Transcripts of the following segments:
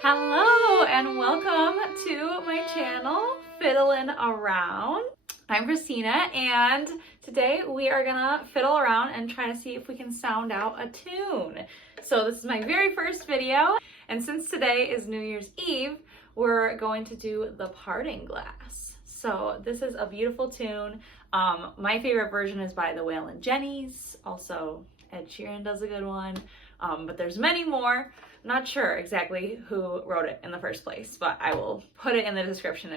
Hello and welcome to my channel, Fiddlin' Around. I'm Christina and today we are gonna fiddle around and try to see if we can sound out a tune. So this is my very first video, and since today is New Year's Eve, we're going to do the Parting Glass. So this is a beautiful tune. My favorite version is by the Wailin Jennys. Also, Ed Sheeran does a good one, but there's many more. I'm not sure exactly who wrote it in the first place, but I will put it in the description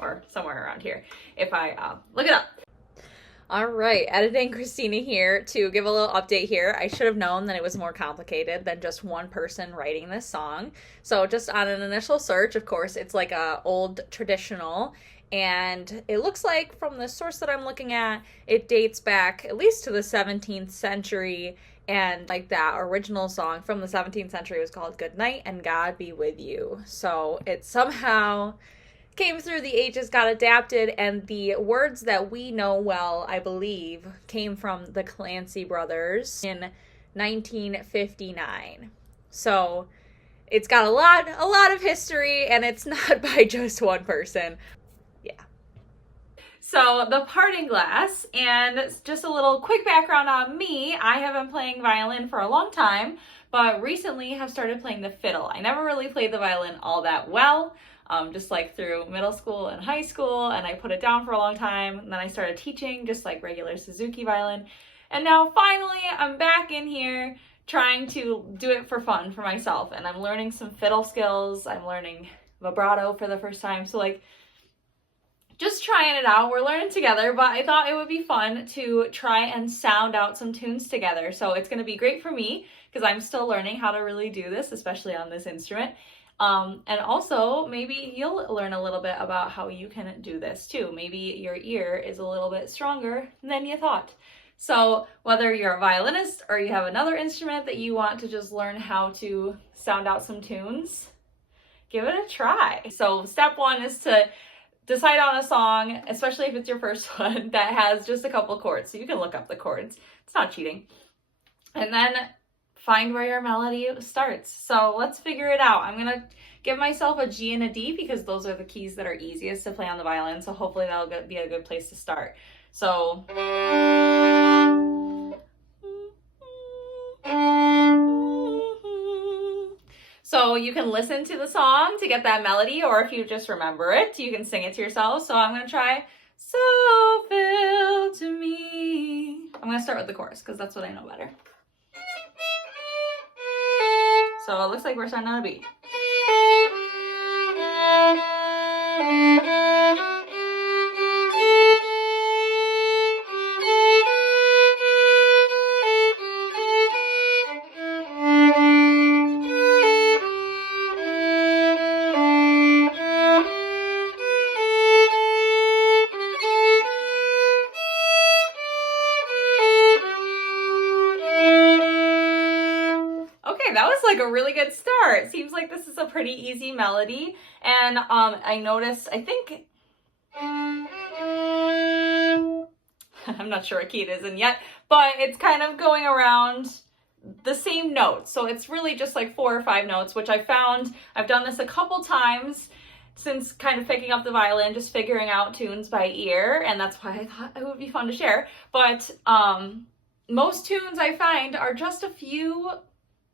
or somewhere around here, if I look it up. All right, editing Christina here to give a little update here. I should have known that it was more complicated than just one person writing this song. So just on an initial search, of course, it's like a old traditional, and it looks like from the source that I'm looking at, it dates back at least to the 17th century. And like that original song from the 17th century was called Good Night and God Be With You. So it somehow came through the ages, got adapted, and the words that we know well, I believe, came from the Clancy brothers in 1959. So it's got a lot of history, and it's not by just one person. So the Parting Glass, and just a little quick background on me. I have been playing violin for a long time, but recently have started playing the fiddle. I never really played the violin all that well, just like through middle school and high school, and I put it down for a long time, and then I started teaching just like regular Suzuki violin, and now finally I'm back in here trying to do it for fun for myself, and I'm learning some fiddle skills. I'm learning vibrato for the first time, so like just trying it out. We're learning together, but I thought it would be fun to try and sound out some tunes together. So it's going to be great for me because I'm still learning how to really do this, especially on this instrument. And also maybe you'll learn a little bit about how you can do this too. Maybe your ear is a little bit stronger than you thought. So whether you're a violinist or you have another instrument that you want to just learn how to sound out some tunes, give it a try. So step one is to decide on a song, especially if it's your first one, that has just a couple chords. So you can look up the chords. It's not cheating. And then find where your melody starts. So let's figure it out. I'm going to give myself a G and a D because those are the keys that are easiest to play on the violin. So hopefully that'll be a good place to start. So you can listen to the song to get that melody, or if you just remember it, you can sing it to yourself. So I'm going to try, so fill to me. I'm going to start with the chorus because that's what I know better. So it looks like we're starting on a B. That was like a really good start. Seems like this is a pretty easy melody. And I noticed, I think, I'm not sure what key it is in yet, but it's kind of going around the same notes. So it's really just like 4 or 5 notes, which I found, I've done this a couple times since kind of picking up the violin, just figuring out tunes by ear. And that's why I thought it would be fun to share. But most tunes I find are just a few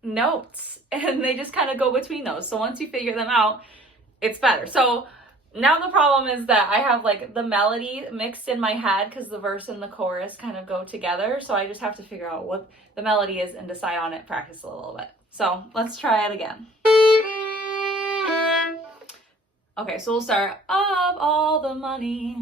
notes and they just kind of go between those. So once you figure them out, it's better. So now the problem is that I have like the melody mixed in my head because the verse and the chorus kind of go together. So I just have to figure out what the melody is and decide on it, practice a little bit. So let's try it again. Okay, so we'll start of all the money.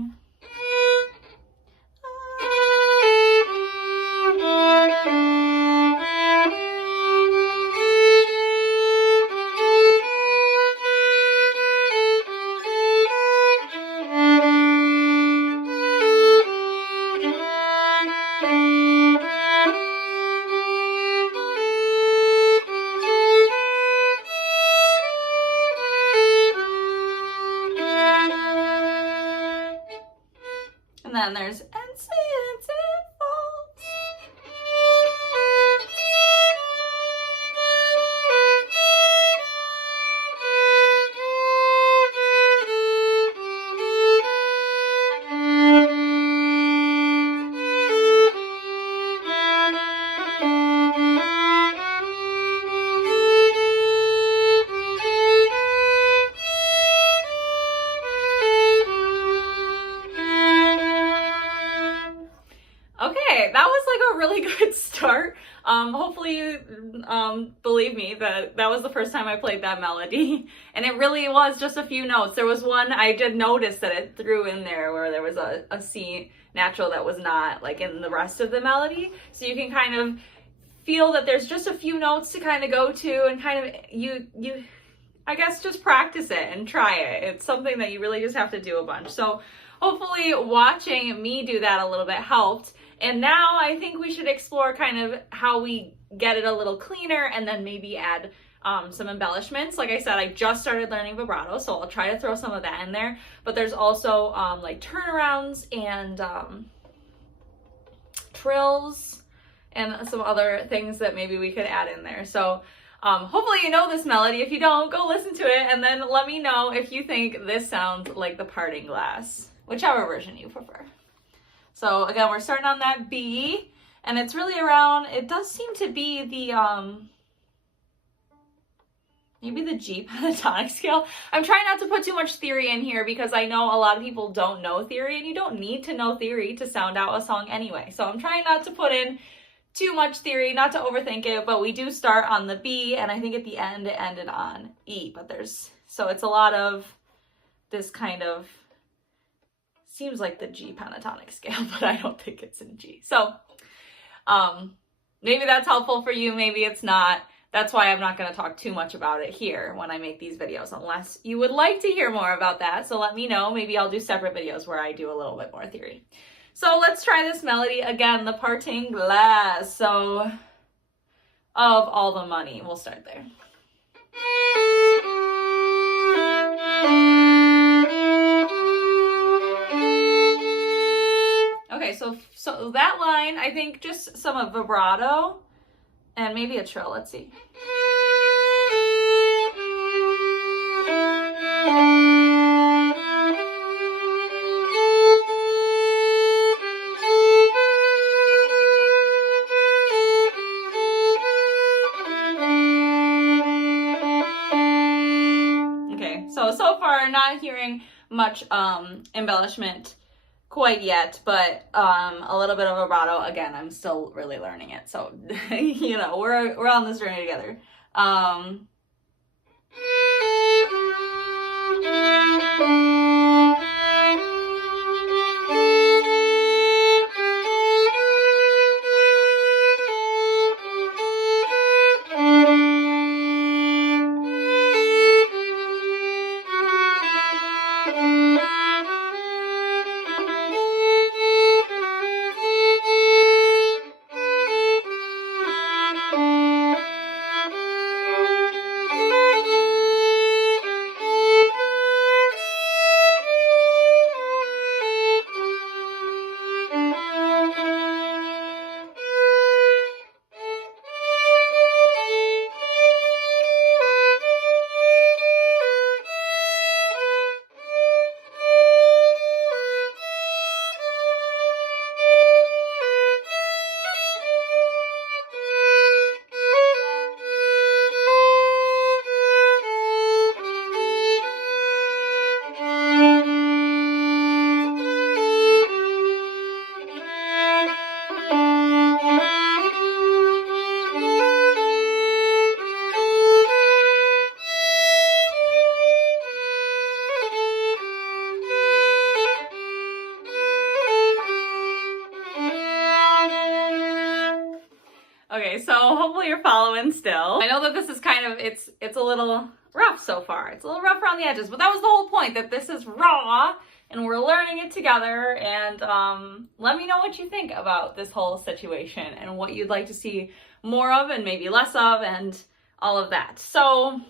And then there's and since it falls. hopefully you believe me that that was the first time I played that melody, and it really was just a few notes. There was one I did notice that it threw in there where there was a C natural that was not like in the rest of the melody, so you can kind of feel that there's just a few notes to kind of go to, and kind of you I guess just practice it and try it. It's something that you really just have to do a bunch. So hopefully watching me do that a little bit helped. And now I think we should explore kind of how we get it a little cleaner, and then maybe add some embellishments. Like I said, I just started learning vibrato, so I'll try to throw some of that in there. But there's also like turnarounds and trills and some other things that maybe we could add in there. So hopefully you know this melody. If you don't, go listen to it and then let me know if you think this sounds like the parting glass, whichever version you prefer. So again, we're starting on that B, and it's really around, it does seem to be the, maybe the G pentatonic scale. I'm trying not to put too much theory in here because I know a lot of people don't know theory, and you don't need to know theory to sound out a song anyway. So I'm trying not to put in too much theory, not to overthink it, but we do start on the B, and I think at the end it ended on E, but so it's a lot of this kind of, seems like the G pentatonic scale, but I don't think it's in G. So maybe that's helpful for you, maybe it's not. That's why I'm not going to talk too much about it here when I make these videos, unless you would like to hear more about that. So let me know. Maybe I'll do separate videos where I do a little bit more theory. So let's try this melody again, the parting glass. So of all the money, we'll start there. Okay, so that line, I think just some of vibrato and maybe a trill. Let's see. Okay, so far not hearing much embellishment quite yet, but a little bit of vibrato. Again, I'm still really learning it, so you know, we're on this journey together. Okay, so hopefully you're following still. I know that this is kind of, it's a little rough so far. It's a little rough around the edges, but that was the whole point, that this is raw and we're learning it together. And let me know what you think about this whole situation and what you'd like to see more of and maybe less of and all of that. So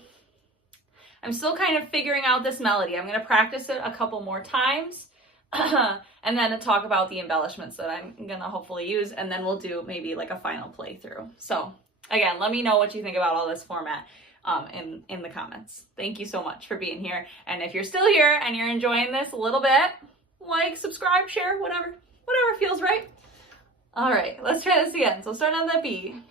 I'm still kind of figuring out this melody. I'm going to practice it a couple more times. And then talk about the embellishments that I'm gonna hopefully use, and then we'll do maybe like a final playthrough. So again, let me know what you think about all this format in the comments. Thank you so much for being here, and if you're still here and you're enjoying this a little bit, like, subscribe, share, whatever feels right. All right, let's try this again. So start on that B.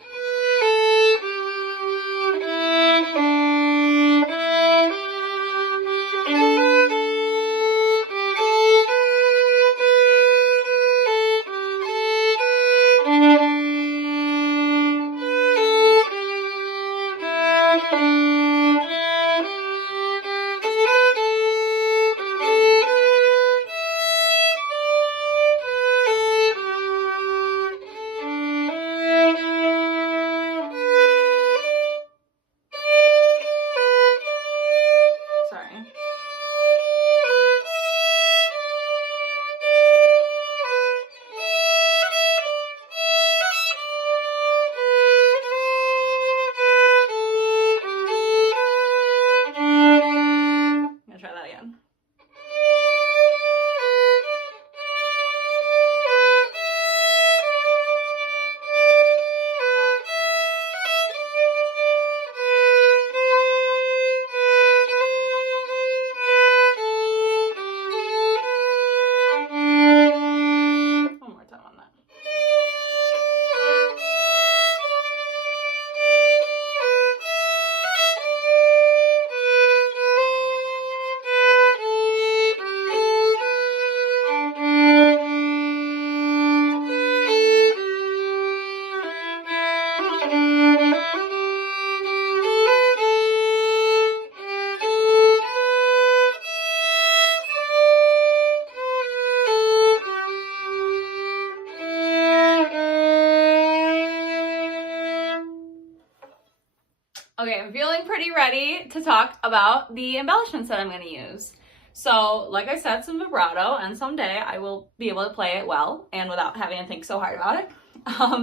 Okay, I'm feeling pretty ready to talk about the embellishments that I'm going to use. So, like I said, some vibrato, and someday I will be able to play it well and without having to think so hard about it.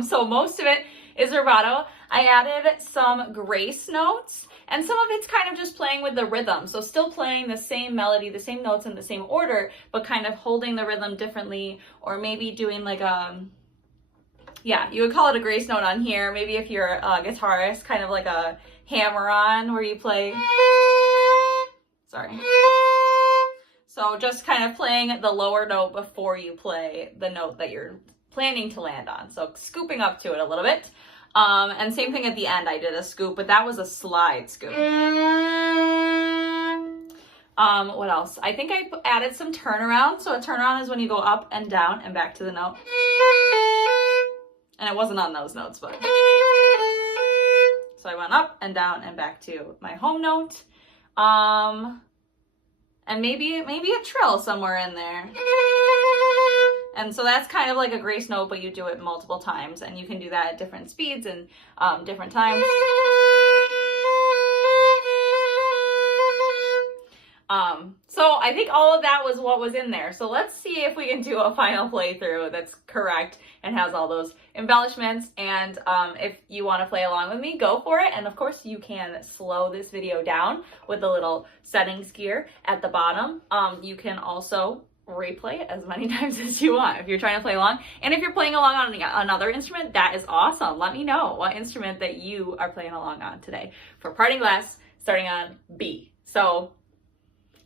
So most of it is vibrato. I added some grace notes, and some of it's kind of just playing with the rhythm. So still playing the same melody, the same notes in the same order, but kind of holding the rhythm differently, or maybe doing like yeah, you would call it a grace note on here. Maybe if you're a guitarist, kind of like a hammer-on where you play, sorry. So just kind of playing the lower note before you play the note that you're planning to land on. So scooping up to it a little bit. And same thing at the end, I did a scoop, but that was a slide scoop. What else? I think I added some turnaround. So a turnaround is when you go up and down and back to the note. And it wasn't on those notes, but. So I went up and down and back to my home note. And maybe a trill somewhere in there. And so that's kind of like a grace note, but you do it multiple times, and you can do that at different speeds and different times. So I think all of that was what was in there. So let's see if we can do a final playthrough that's correct and has all those embellishments. And if you want to play along with me, go for it. And of course you can slow this video down with the little settings gear at the bottom. You can also replay it as many times as you want if you're trying to play along. And if you're playing along on another instrument, that is awesome. Let me know what instrument that you are playing along on today. For parting glass, starting on B. So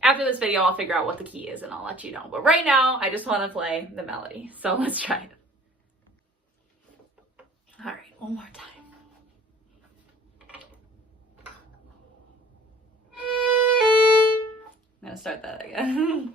after this video, I'll figure out what the key is and I'll let you know. But right now, I just want to play the melody. So let's try it. All right, one more time. I'm going to start that again.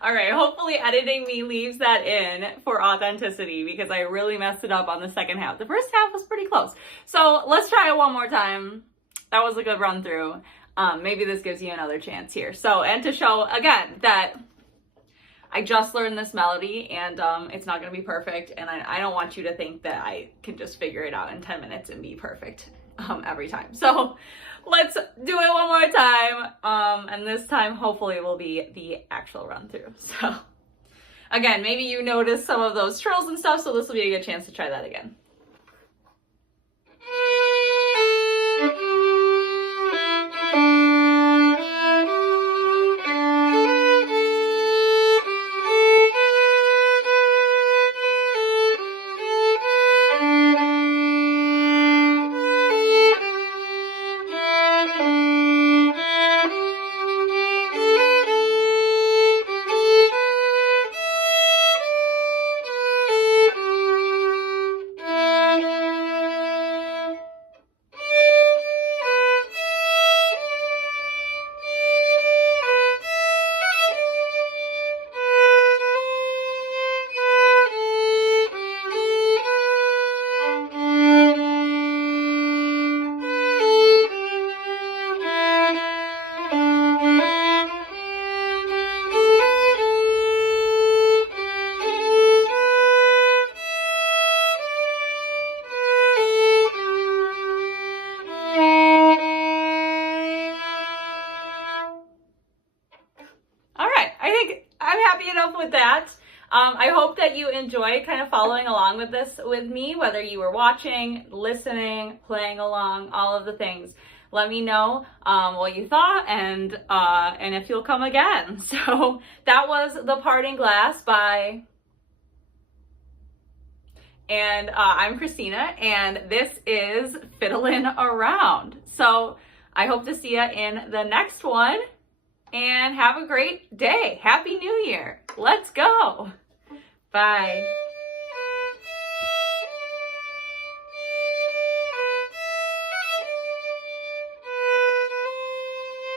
All right, hopefully editing me leaves that in for authenticity because I really messed it up on the second half. The first half was pretty close. So let's try it one more time. That was a good run through. Maybe this gives you another chance here. So, and to show again that I just learned this melody and it's not gonna be perfect, and I don't want you to think that I can just figure it out in 10 minutes and be perfect every time. So let's do it one more time. And this time hopefully it will be the actual run through. So again, maybe you noticed some of those trills and stuff, so this will be a good chance to try that again. I'm happy enough with that. I hope that you enjoy kind of following along with this with me, whether you were watching, listening, playing along, all of the things. Let me know what you thought and if you'll come again. So that was The Parting Glass by... And I'm Christina, and this is Fiddlin' Around. So I hope to see you in the next one, and have a great day. Happy New Year. Let's go. Bye.